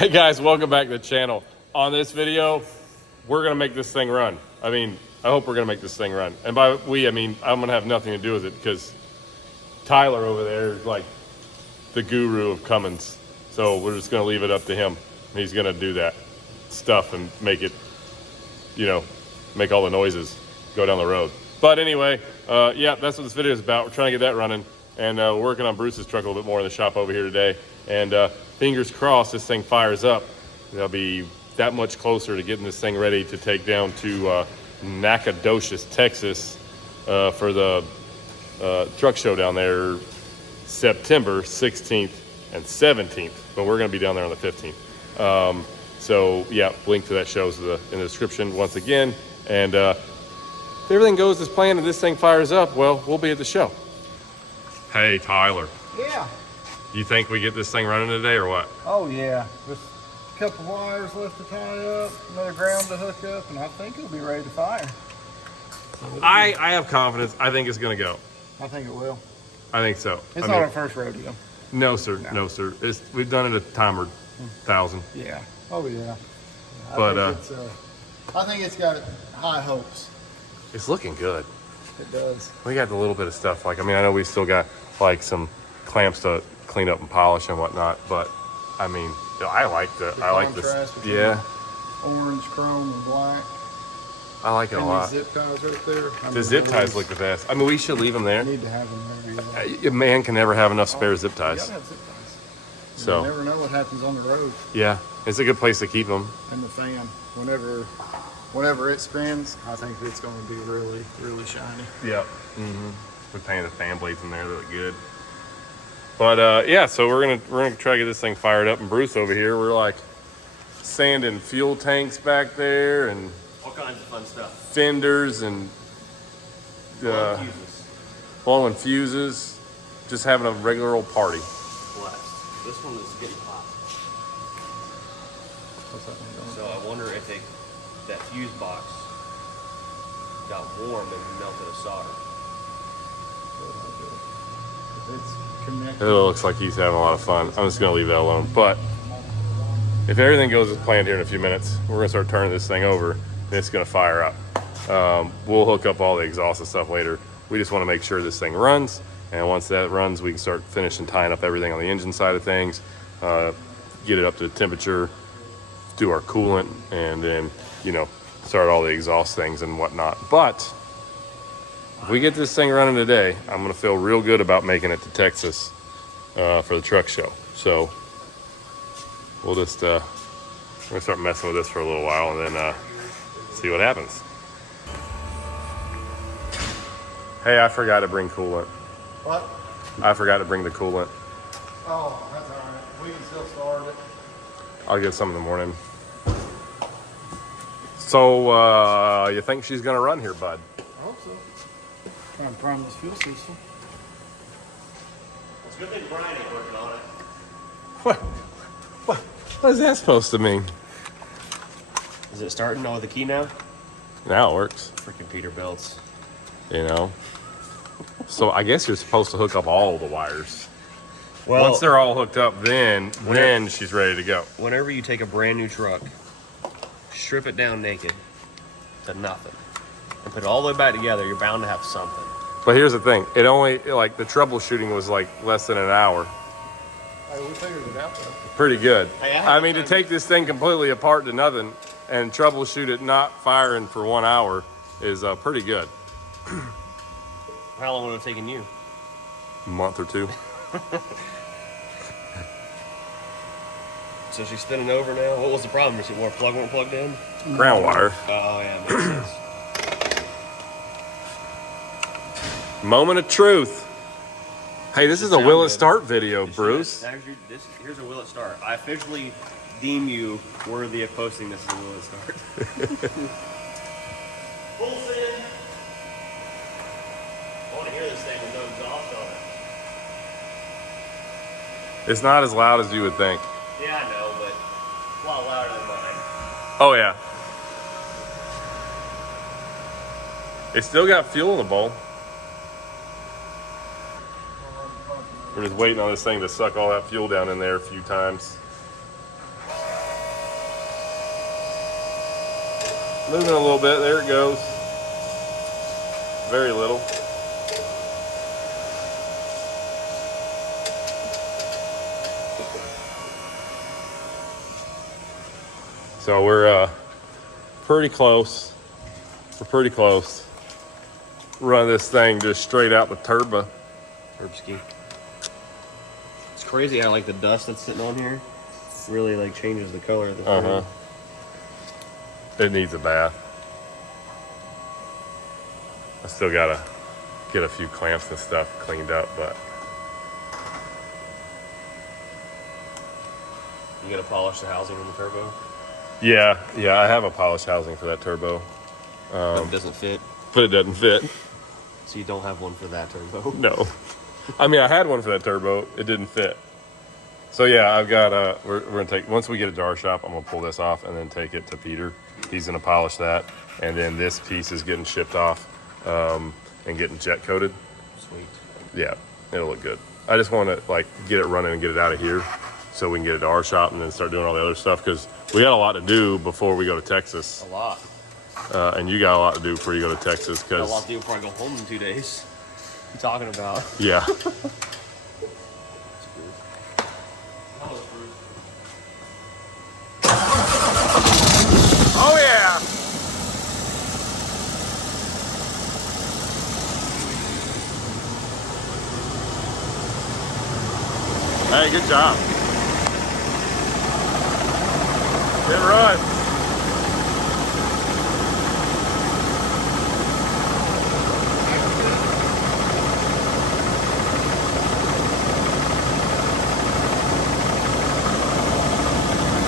Hey guys, welcome back to the channel. On this video, we're gonna make this thing run. I hope we're gonna make this thing run. And by we, I mean, I'm gonna have nothing to do with it because Tyler over there is like the guru of Cummins. So we're just gonna leave it up to him. He's gonna do that stuff and make it, make all the noises go down the road. But anyway, yeah, that's what this video is about. We're trying to get that running. And we're working on Bruce's truck a little bit more in the shop over here today. And fingers crossed this thing fires up. They'll be that much closer to getting this thing ready to take down to Nacogdoches, Texas for the truck show down there September 16th and 17th. But we're going to be down there on the 15th. So yeah, link to that shows in the description once again. And if everything goes as planned and this thing fires up, well, we'll be at the show. Hey, Tyler. Yeah. You think we get this thing running today or what? Oh, yeah. Just a couple wires left to tie up, another ground to hook up, and I think it'll be ready to fire. I have confidence. I think it's going to go. I think it will. I think so. It's not our first rodeo. No, sir. No, sir. We've done it a time or 1,000. Yeah. Oh, yeah. But I think it's got high hopes. It's looking good. It does. We got a little bit of stuff. I know we still got like some clamps to clean up and polish and whatnot, but I like the this. Yeah. Orange, chrome, and black. I like it a lot. Zip ties right there. The zip ties look the best. We should leave them there. Need to have them there. A man can never have enough spare zip ties. You gotta have zip ties. So you never know what happens on the road. Yeah, it's a good place to keep them. And the fan, whenever it spins, I think it's going to be really, really shiny. Yep. We painted the fan blades in there. They look good. But yeah, so we're gonna try to get this thing fired up. And Bruce over here, we're like sanding fuel tanks back there and all kinds of fun stuff. Fenders and blowing fuses. Just having a regular old party. Blessed. This one is getting hot. What's that one doing? So I wonder if that fuse box got warm and melted a solder. It's connected. It looks like he's having a lot of fun. I'm just gonna leave that alone. But if everything goes as planned here in a few minutes, we're gonna start turning this thing over and it's gonna fire up. We'll hook up all the exhaust and stuff later. We just wanna make sure this thing runs. And once that runs, we can start finishing tying up everything on the engine side of things, get it up to temperature, do our coolant, and then, start all the exhaust things and whatnot. But if we get this thing running today, I'm gonna feel real good about making it to Texas for the truck show. So we'll just we're gonna start messing with this for a little while and then see what happens. Hey, I forgot to bring coolant. What? I forgot to bring the coolant. Oh, that's all right. We can still start it. I'll get some in the morning. So you think she's gonna run here, bud? I hope so. Trying to prime this fuel system. It's a good thing Brian ain't working on it. What is that supposed to mean? Is it starting with the key now? Now it works. Freaking Peterbilts. So I guess you're supposed to hook up all the wires. Well, Once they're all hooked up, then she's ready to go. whenever you take a brand new truck, strip it down naked to nothing, and put it all the way back together, you're bound to have something. But here's the thing. It only, the troubleshooting was like less than an hour. Hey, we figured it out though. Pretty good. Hey, To take this thing completely apart to nothing and troubleshoot it not firing for 1 hour is pretty good. How long would it have taken you? A month or two. So she's spinning over now. What was the problem? Is it more plug weren't plugged in? Ground wire. Oh yeah, makes sense. Moment of truth. Hey, this is a sound will it good. start video, Bruce. Here's a will it start. I officially deem you worthy of posting this as a will it start. Full send. I want to hear this thing with no exhaust on it. It's not as loud as you would think. Yeah, I know, but a lot louder than mine. Oh yeah. It's still got fuel in the bowl. We're just waiting on this thing to suck all that fuel down in there a few times. Moving a little bit. There it goes. Very little. So we're pretty close. We're pretty close. Run this thing just straight out the turbo. Herbski. It's crazy how like the dust that's sitting on here really like changes the color of the food. It needs a bath. I still gotta get a few clamps and stuff cleaned up, but You gotta polish the housing on the turbo, yeah, I have a polished housing for that turbo, but it doesn't fit. but it doesn't fit. So you don't have one for that turbo. No, I mean I had one for that turbo. It didn't fit. So yeah, I've got we're gonna take, once we get it to our shop, I'm gonna pull this off and then take it to Peter. He's gonna polish that, and then this piece is getting shipped off and getting jet coated. Sweet. Yeah, it'll look good. I just want to like get it running and get it out of here so we can get it to our shop and then start doing all the other stuff, because we got a lot to do before we go to Texas. A lot. And you got a lot to do before you go to Texas. Got a lot to do before I go home in 2 days. What are you talking about? Yeah. Oh yeah. Hey, good job. It runs.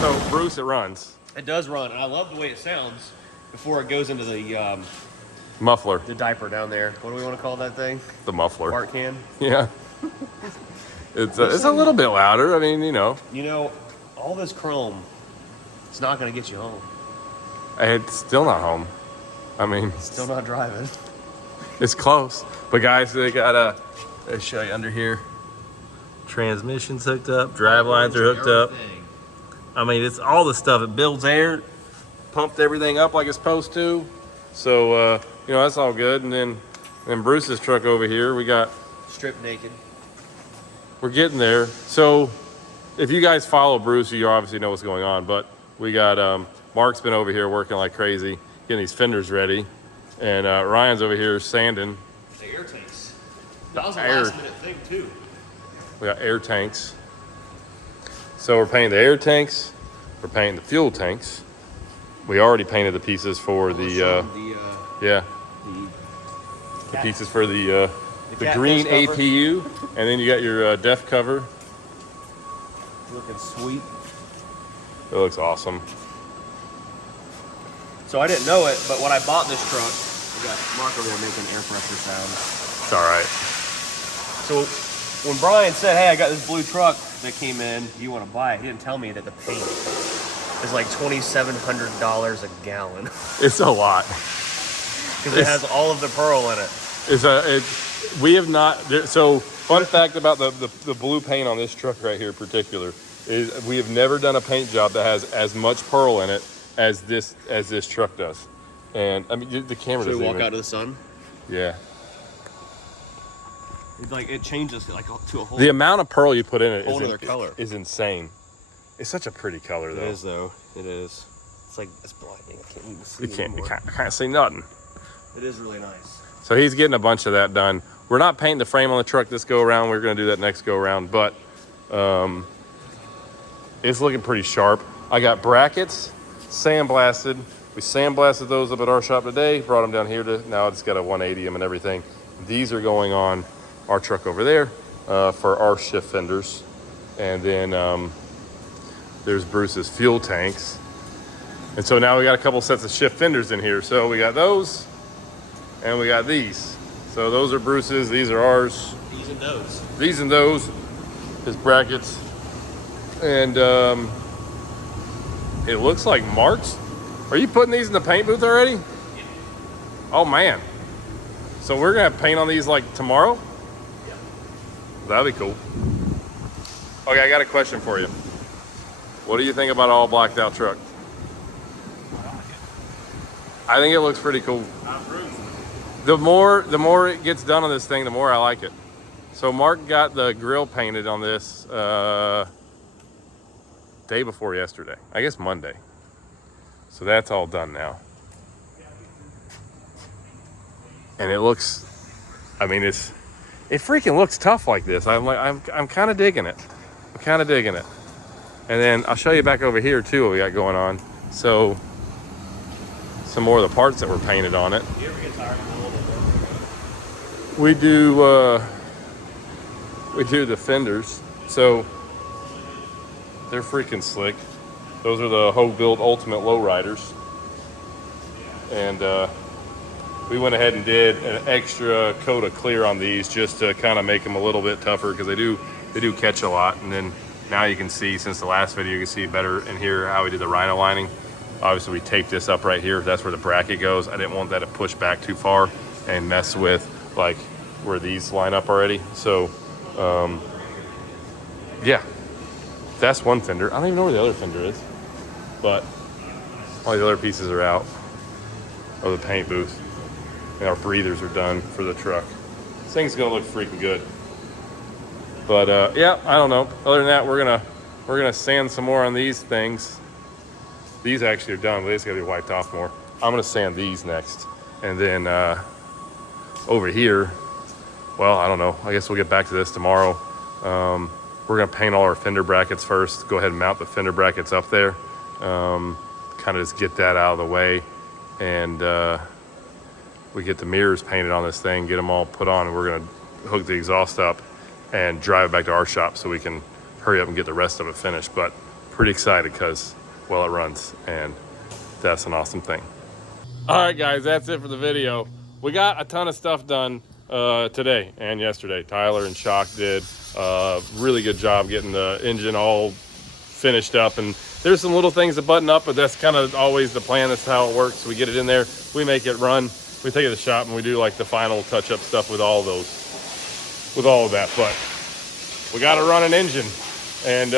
So, Bruce, it runs. It does run, and I love the way it sounds before it goes into the Muffler. diaper down there. What do we want to call that thing? The muffler. Fart can. Yeah. It's a little bit louder. I mean, you know. You know, all this chrome, it's not going to get you home. It's still not home. I mean, Still not driving. it's close. But guys, they got let's show you under here. Transmission's hooked up. Drive lines are hooked up. I mean, it's all the stuff. It builds air, pumped everything up like it's supposed to. So, you know, that's all good. And then Bruce's truck over here, we got, Stripped naked. we're getting there. So if you guys follow Bruce, you obviously know what's going on. But we got, Mark's been over here working like crazy, getting these fenders ready. And Ryan's over here sanding. The air tanks. That was a Air. last minute thing too. We got air tanks. So we're painting the air tanks. We're painting the fuel tanks. We already painted the pieces for the pieces for the green catfish cover. APU, and then you got your def cover. Looking sweet. It looks awesome. So I didn't know it, but when I bought this truck, we got Mark over there making air pressure sounds. It's all right. So when Brian said, "Hey, I got this blue truck that came in. Do you want to buy it?" He didn't tell me that the paint is like $2,700 a gallon It's a lot. because it has all of the pearl in it. We have not. So fun fact about the blue paint on this truck right here in particular is we have never done a paint job that has as much pearl in it as this truck does. And I mean the camera Should doesn't we walk even, out to the sun? yeah. It's like it changes like to a whole. The amount of pearl you put in it Whole nother color. is insane. It's such a pretty color It though. is though. It is. It's like it's blinding. I can't even see. You anymore. can't see nothing. It is really nice. So he's getting a bunch of that done. We're not painting the frame on the truck this go around. We're going to do that next go around, but it's looking pretty sharp. I got brackets sandblasted. We sandblasted those up at our shop today. Brought them down here now it's got a 180 them and everything. These are going on our truck over there for our shift fenders, and then there's Bruce's fuel tanks. And so now we got a couple sets of shift fenders in here. So we got those, and we got these. So those are Bruce's, these are ours. These and those. These and those, his brackets. And it looks like Mark's. Are you putting these in the paint booth already? Yeah. Oh man. So we're gonna have paint on these like tomorrow? Yeah. That'd be cool. Okay, I got a question for you. What do you think about an all blacked out truck? I like it. I think it looks pretty cool. The more it gets done on this thing, the more I like it. So Mark got the grill painted on this day before yesterday. I guess Monday. So that's all done now. And it looks, I mean, it freaking looks tough like this. I'm kind of digging it. I'm kind of digging it. And then I'll show you back over here too what we got going on. So some more of the parts that were painted on it. You ever get tired of a little bit? We do the fenders. So they're freaking slick. Those are the Hogue Built Ultimate Lowriders. And we went ahead and did an extra coat of clear on these just to kind of make them a little bit tougher because they do catch a lot. And then now you can see, since the last video, you can see better in here how we did the rhino lining. Obviously we taped this up right here. That's where the bracket goes. I didn't want that to push back too far and mess with like where these line up already. So yeah, that's one fender. I don't even know where the other fender is, but all the other pieces are out of the paint booth. And our breathers are done for the truck. This thing's gonna look freaking good. But yeah, I don't know. Other than that, we're gonna sand some more on these things. These actually are done, but they just gotta be wiped off more. I'm gonna sand these next. And then over here, well, I don't know. I guess we'll get back to this tomorrow. We're gonna paint all our fender brackets first. Go ahead and mount the fender brackets up there. Kind of just get that out of the way. And we get the mirrors painted on this thing, get them all put on, and we're gonna hook the exhaust up and drive it back to our shop so we can hurry up and get the rest of it finished. But pretty excited because, well, it runs, and that's an awesome thing. All right, guys, that's it for the video. We got a ton of stuff done today and yesterday. Tyler and Shock did a really good job getting the engine all finished up, and there's some little things to button up, but that's kind of always the plan. That's how it works. We get it in there, we make it run, we take it to the shop, and we do like the final touch-up stuff with all of that. But we got to run an engine, and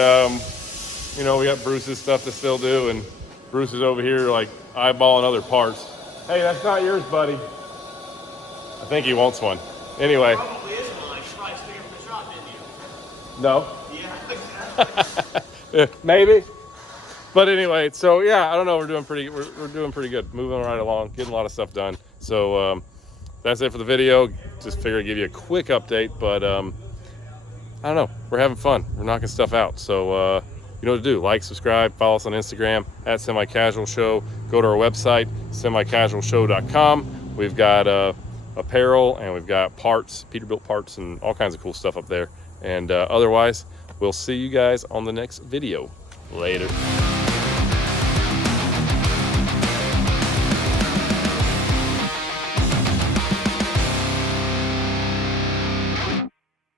you know, we got Bruce's stuff to still do, and Bruce is over here like eyeballing other parts. Hey, that's not yours, buddy. I think he wants one. Anyway. Probably is mine. You probably stick it from the shop, didn't you? No. Yeah, maybe. But anyway, so yeah, I don't know. We're doing pretty good. Moving right along, getting a lot of stuff done. So that's it for the video. Just figured I'd give you a quick update, but I don't know. We're having fun. We're knocking stuff out. So you know what to do. Like, subscribe, follow us on Instagram at Semi Casual Show. Go to our website, semicasualshow.com. We've got apparel, and we've got parts, Peterbilt parts, and all kinds of cool stuff up there. And otherwise, we'll see you guys on the next video. Later.